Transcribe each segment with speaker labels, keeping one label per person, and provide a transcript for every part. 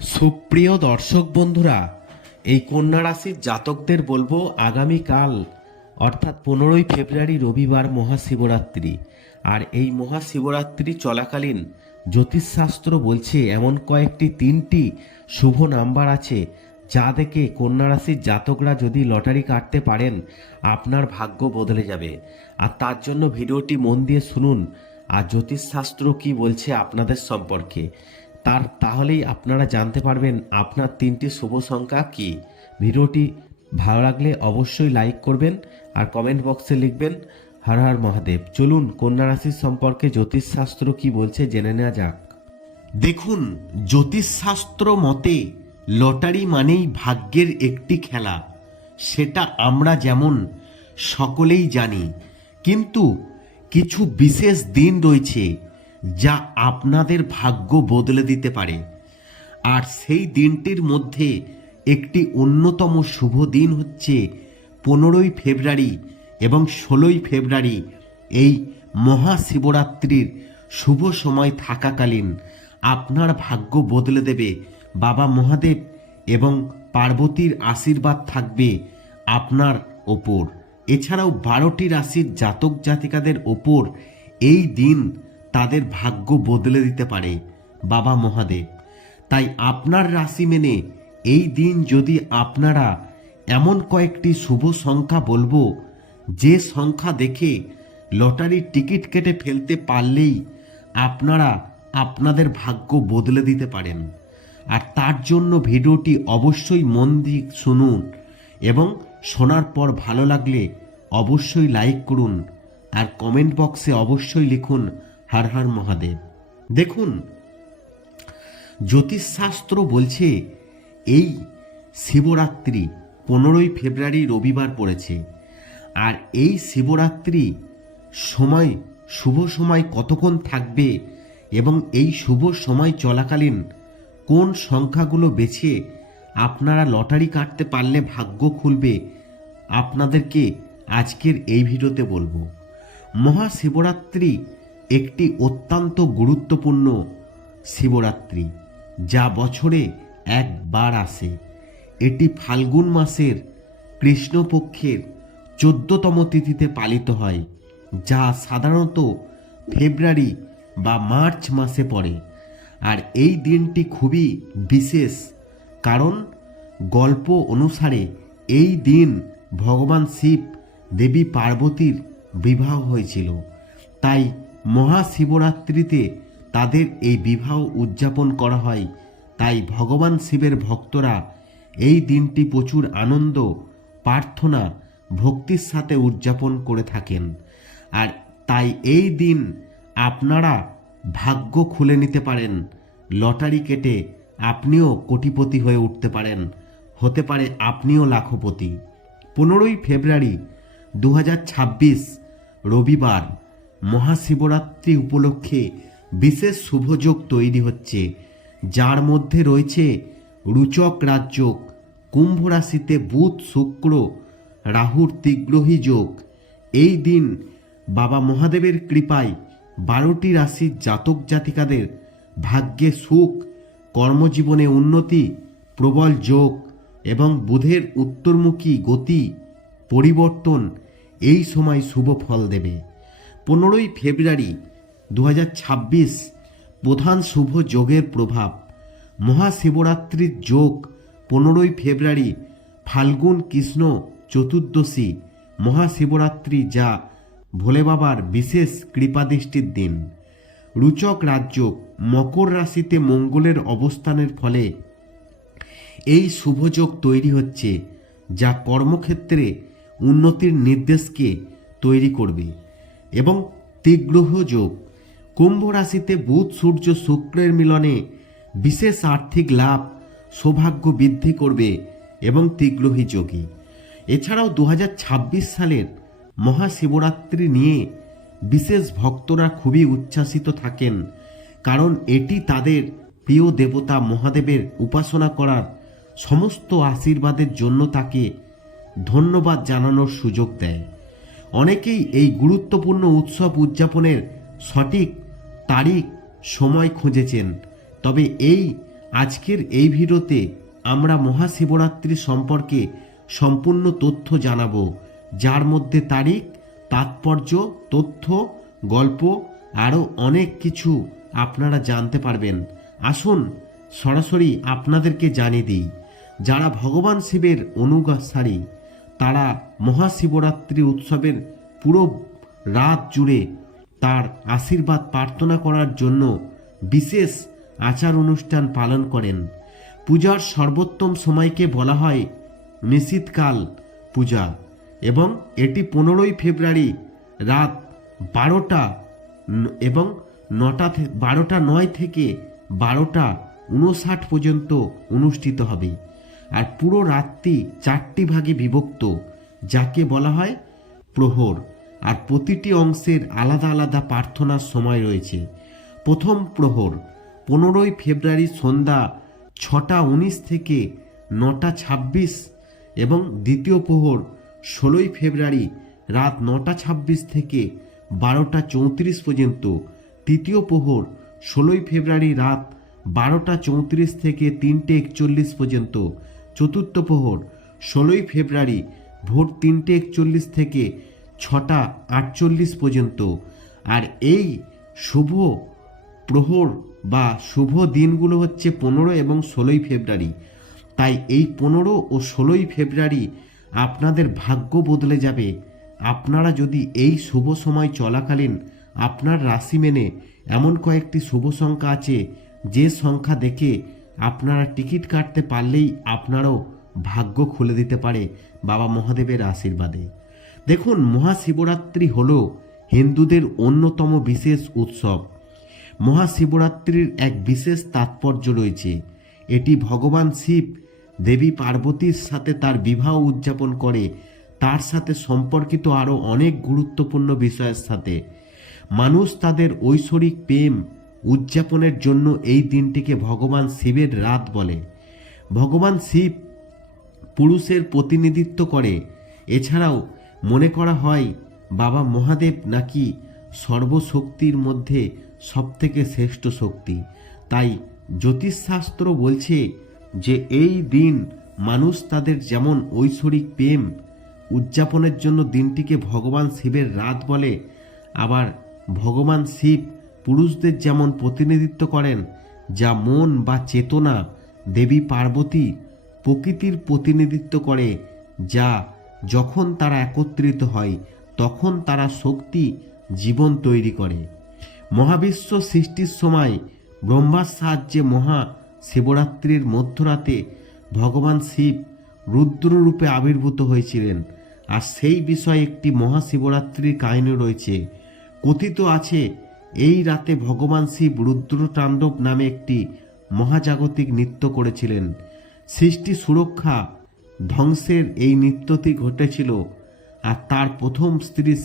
Speaker 1: সুপ্রিয় দর্শক বন্ধুরা, এই কন্যা রাশির জাতকদের বলব আগামীকাল অর্থাৎ পনেরোই ফেব্রুয়ারি রবিবার মহাশিবরাত্রি। আর এই মহাশিবরাত্রি চলাকালীন জ্যোতিষশাস্ত্র বলছে এমন কয়েকটি তিনটি শুভ নাম্বার আছে, যা দেখে কন্যা রাশির জাতকরা যদি লটারি কাটতে পারেন, আপনার ভাগ্য বদলে যাবে। আর তার জন্য ভিডিওটি মন দিয়ে শুনুন, আর জ্যোতিষশাস্ত্র কি বলছে আপনাদের সম্পর্কে। তার তাহলেই আপনারা জানতে পারবেন আপনার তিনটি শুভ সংখ্যা কি। ভিডিওটি ভালো লাগলে অবশ্যই লাইক করবেন আর কমেন্ট বক্সে লিখবেন, হর হর মহাদেব। চলুন কন্যা রাশির সম্পর্কে জ্যোতিষশাস্ত্র কি বলছে জেনে নেওয়া যাক। দেখুন, জ্যোতিষশাস্ত্র মতে লটারি মানেই ভাগ্যের একটি খেলা। সেটা আমরা যেমন সকলেই জানি, কিন্তু কিছু বিশেষ দিন রয়েছে যা আপনাদের ভাগ্য বদলে দিতে পারে। আর সেই দিনটির মধ্যে একটি অন্যতম শুভ দিন হচ্ছে পনেরোই ফেব্রুয়ারি এবং ষোলোই ফেব্রুয়ারি। এই মহাশিবরাত্রির শুভ সময় থাকাকালীন আপনার ভাগ্য বদলে দেবে। বাবা মহাদেব এবং পার্বতীর আশীর্বাদ থাকবে আপনার ওপর। এছাড়াও বারোটি রাশির জাতক জাতিকাদের ওপর এই দিন তাদের ভাগ্য বদলে দিতে পারে, বাবা মহাদেব। তাই আপনার রাশি মেনে এই দিন যদি আপনারা এমন কয়েকটি শুভ সংখ্যা বলব, যে সংখ্যা দেখে লটারির টিকিট কেটে ফেলতে পারলেই আপনারা আপনাদের ভাগ্য বদলে দিতে পারেন। আর তার জন্য ভিডিওটি অবশ্যই মন দিয়ে শুনুন এবং শোনার পর ভালো লাগলে অবশ্যই লাইক করুন আর কমেন্ট বক্সে অবশ্যই লিখুন হর হর মহাদেব। দেখুন, জ্যোতিষশাস্ত্র বলছে এই শিবরাত্রি পনেরোই ফেব্রুয়ারি রবিবার পড়েছে। আর এই শিবরাত্রি সময়, শুভ সময় কতক্ষণ থাকবে এবং এই শুভ সময় চলাকালীন কোন সংখ্যাগুলো বেছে আপনারা লটারি কাটতে পারলে ভাগ্য খুলবে, আপনাদেরকে আজকের এই ভিডিওতে বলব। মহাশিবরাত্রি একটি অত্যন্ত গুরুত্বপূর্ণ শিবরাত্রি, যা বছরে একবার আসে। এটি ফাল্গুন মাসের কৃষ্ণপক্ষের চোদ্দতম তিথিতে পালিত হয়, যা সাধারণত ফেব্রুয়ারি বা মার্চ মাসে পড়ে। আর এই দিনটি খুবই বিশেষ, কারণ গল্প অনুসারে এই দিন ভগবান শিব দেবী পার্বতীর বিবাহ হয়েছিল। তাই মহাশিবরাত্রিতে তাদের এই বিবাহ উদযাপন করা হয়। তাই ভগবান শিবের ভক্তরা এই দিনটি প্রচুর আনন্দ, প্রার্থনা, ভক্তির সাথে উদযাপন করে থাকেন। আর তাই এই দিন আপনারা ভাগ্য খুলে নিতে পারেন। লটারি কেটে আপনিও কোটিপতি হয়ে উঠতে পারেন। হতে পারে আপনিও লাখপতি। পনেরোই ফেব্রুয়ারি দু হাজার ছাব্বিশ রবিবার মহাশিবরাত্রি উপলক্ষে বিশেষ শুভযোগ তৈরি হচ্ছে। যার মধ্যে রয়েছে রুচক রাজযোগ কুম্ভ রাশিতে বুধ শুক্র, রাহুর তিগ্রহী যোগ। এই দিন বাবা মহাদেবের কৃপায় বারোটি রাশির জাতক জাতিকাদের ভাগ্যে সুখ, কর্মজীবনে উন্নতি, প্রবল যোগ এবং বুধের উত্তরমুখী গতি পরিবর্তন এই সময় শুভ ফল দেবে। পনেরোই ফেব্রুয়ারি দু হাজার ছাব্বিশ প্রধান শুভ যোগের প্রভাব। মহাশিবরাত্রির যোগ পনেরোই ফেব্রুয়ারি ফাল্গুন কৃষ্ণ চতুর্দশী মহাশিবরাত্রি যা ভোলে বাবার বিশেষ কৃপাদৃষ্টির দিন। রুচক রাজ্য মকর রাশিতে মঙ্গলের অবস্থানের ফলে এই শুভযোগ তৈরি হচ্ছে, যা কর্মক্ষেত্রে উন্নতির নির্দেশকে তৈরি করবে। এবং তীগ্রহ যোগ। কুম্ভ রাশিতে বুধ, সূর্য, শুক্রের মিলনে বিশেষ আর্থিক লাভ, সৌভাগ্য বৃদ্ধি করবে এবং তীগ্রহী যোগী। এছাড়াও দু হাজার ছাব্বিশ সালের মহাশিবরাত্রি নিয়ে বিশেষ ভক্তরা খুবই উচ্ছ্বাসিত থাকেন, কারণ এটি তাদের প্রিয় দেবতা মহাদেবের উপাসনা করার সমস্ত আশীর্বাদের জন্য তাকে ধন্যবাদ জানানোর সুযোগ দেয়। অনেকেই এই গুরুত্বপূর্ণ উৎসব উদযাপনের সঠিক তারিখ, সময় খুঁজেছেন। তবে এই আজকের এই ভিডিওতে আমরা মহাশিবরাত্রি সম্পর্কে সম্পূর্ণ তথ্য জানাব, যার মধ্যে তারিখ, তাৎপর্য, তথ্য, গল্প, আরও অনেক কিছু আপনারা জানতে পারবেন। আসুন সরাসরি আপনাদেরকে জানিয়ে দিই, যারা ভগবান শিবের অনুসারী তারা মহাশিবরাত্রি উৎসবের পুরো রাত জুড়ে তার আশীর্বাদ প্রার্থনা করার জন্য বিশেষ আচার অনুষ্ঠান পালন করেন। পূজার সর্বোত্তম সময়কে বলা হয় নিশীতকাল পূজা এবং এটি পনেরোই ফেব্রুয়ারি রাত বারোটা এবং নটা বারোটা নয় থেকে বারোটা উনষাট পর্যন্ত অনুষ্ঠিত হবে। আর পুরো রাতটি চারটি ভাগে বিভক্ত, যাকে বলা হয় প্রহর। আর প্রতিটি অংশের আলাদা আলাদা প্রার্থনার সময় রয়েছে। প্রথম প্রহর, পনেরোই ফেব্রুয়ারি সন্ধ্যা ছটা উনিশ থেকে নটা ছাব্বিশ এবং দ্বিতীয় প্রহর ষোলোই ফেব্রুয়ারি রাত নটা ছাব্বিশ থেকে বারোটা চৌত্রিশ পর্যন্ত। তৃতীয় প্রহর ষোলোই ফেব্রুয়ারি রাত বারোটা চৌত্রিশ থেকে তিনটে একচল্লিশ পর্যন্ত। চতুর্থ প্রহর, ষোলোই ফেব্রুয়ারি ভোর তিনটে একচল্লিশ থেকে ছটা আটচল্লিশ পর্যন্ত। আর এই শুভ প্রহর বা শুভ দিনগুলো হচ্ছে পনেরো এবং ষোলোই ফেব্রুয়ারি। তাই এই পনেরো ও ষোলোই ফেব্রুয়ারি আপনাদের ভাগ্য বদলে যাবে। আপনারা যদি এই শুভ সময় চলাকালীন আপনার রাশি মেনে এমন কয়েকটি শুভ সংখ্যা আছে, যে সংখ্যা দেখে আপনারা টিকিট কাটতে পারলেই আপনারও ভাগ্য খুলে দিতে পারে বাবা মহাদেবের আশীর্বাদে। দেখুন, মহাশিবরাত্রি হল হিন্দুদের অন্যতম বিশেষ উৎসব। মহাশিবরাত্রির এক বিশেষ তাৎপর্য রয়েছে। এটি ভগবান শিব দেবী পার্বতীর সাথে তার বিবাহ উদযাপন করে। তার সাথে সম্পর্কিত আরও অনেক গুরুত্বপূর্ণ বিষয়ের সাথে। মানুষ তাদের ঐশ্বরিক প্রেম উদযাপনের জন্য এই দিনটিকে ভগবান শিবের রাত বলে। ভগবান শিব পুরুষের প্রতিনিধিত্ব করে। এছাড়াও মনে করা হয়, বাবা মহাদেব নাকি সর্বশক্তির মধ্যে সবথেকে শ্রেষ্ঠ শক্তি। তাই জ্যোতিষশাস্ত্র বলছে যে, এই দিন মানুষ তাদের যেমন ঐশ্বরিক প্রেম উদযাপনের জন্য দিনটিকে ভগবান শিবের রাত বলে, আবার ভগবান শিব পুরুষদের যেমন প্রতিনিধিত্ব করেন, যা মন বা চেতনা, দেবী পার্বতী প্রকৃতির প্রতিনিধিত্ব করে, যা যখন তারা একত্রিত হয়, তখন তারা শক্তি, জীবন তৈরি করে। মহাবিশ্ব সৃষ্টির সময় ব্রহ্মার সাহায্যে মহা শিবরাত্রির মধ্যরাতে ভগবান শিব রুদ্ররূপে আবির্ভূত হয়েছিলেন। আর সেই বিষয়ে একটি মহাশিবরাত্রির কাহিনী রয়েছে। কথিত আছে এই রাতে ভগবান শিব রুদ্রতাণ্ডব নামে একটি মহাজাগতিক নৃত্য করেছিলেন। সৃষ্টি সুরক্ষা ধ্বংসের এই নৃত্যটি ঘটেছিল আর তার প্রথম স্ত্রী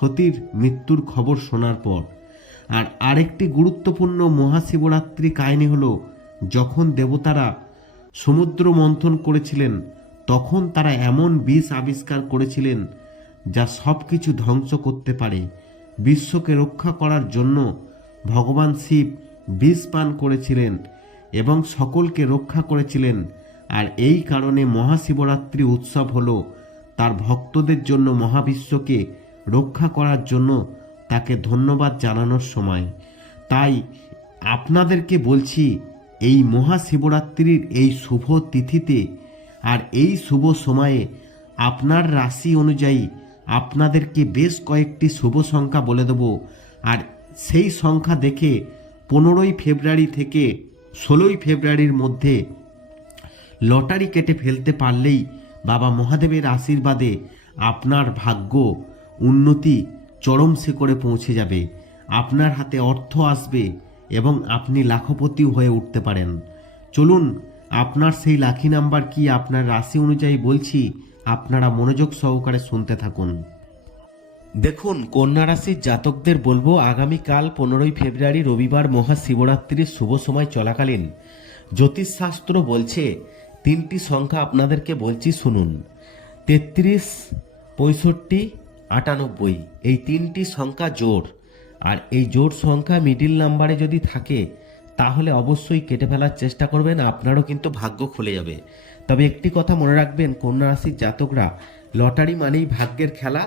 Speaker 1: সতীর মৃত্যুর খবর শোনার পর। আর আরেকটি গুরুত্বপূর্ণ মহাশিবরাত্রি কাহিনী হল, যখন দেবতারা সমুদ্র মন্থন করেছিলেন, তখন তারা এমন বিষ আবিষ্কার করেছিলেন যা সব কিছু ধ্বংস করতে পারে। বিশ্বকে রক্ষা করার জন্য ভগবান শিব বিষ পান করেছিলেন এবং সকলকে রক্ষা করেছিলেন। আর এই কারণে মহাশিবরাত্রি উৎসব হল তার ভক্তদের জন্য মহাবিশ্বকে রক্ষা করার জন্য তাকে ধন্যবাদ জানানোর সময়। তাই আপনাদেরকে বলছি, এই মহাশিবরাত্রির এই শুভ তিথিতে আর এই শুভ সময়ে আপনার রাশি অনুযায়ী আপনাদেরকে বেশ কয়েকটি শুভ সংখ্যা বলে দেব। আর সেই সংখ্যা দেখে পনেরোই ফেব্রুয়ারি থেকে ষোলোই ফেব্রুয়ারির মধ্যে লটারি কেটে ফেলতে পারলেই বাবা মহাদেবের আশীর্বাদে আপনার ভাগ্য উন্নতি চরম শিখরে পৌঁছে যাবে। আপনার হাতে অর্থ আসবে এবং আপনি লাখপতিও হয়ে উঠতে পারেন। চলুন, আপনার সেই লাখি নাম্বার কি আপনার রাশি অনুযায়ী বলছি? আপনারা মনোযোগ সহকারে শুনতে থাকুন। দেখুন, কন্যা রাশির জাতকদের বলব, আগামীকাল পনেরোই ফেব্রুয়ারি রবিবার মহাশিবরাত্রির শুভ সময় চলাকালীন। জ্যোতিষশাস্ত্র বলছে, তিনটি সংখ্যা আপনাদেরকে বলছি শুনুন। তেত্রিশ, পঁয়ষট্টি, আটানব্বই, এই তিনটি সংখ্যা জোর। আর এই জোর সংখ্যা মিডিল নাম্বারে যদি থাকে তাহলে অবশ্যই কেটে ফেলার চেষ্টা করবেন, আপনারও কিন্তু ভাগ্য খুলে যাবে। তবে একটি কথা মনে রাখবেন, কন্যা রাশির জাতকরা, লটারি মানেই ভাগ্যের খেলা।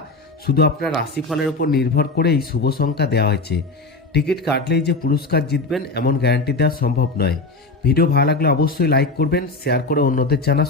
Speaker 1: শুধু আপনার রাশিফলের উপর নির্ভর করে এই শুভ সংখ্যা দেওয়া হয়েছে। টিকিট কাটলেই যে পুরস্কার জিতবেন, এমন গ্যারান্টি দেওয়া সম্ভব নয়। ভিডিও ভালো লাগলে অবশ্যই লাইক করবেন, শেয়ার করে অন্যদের জানা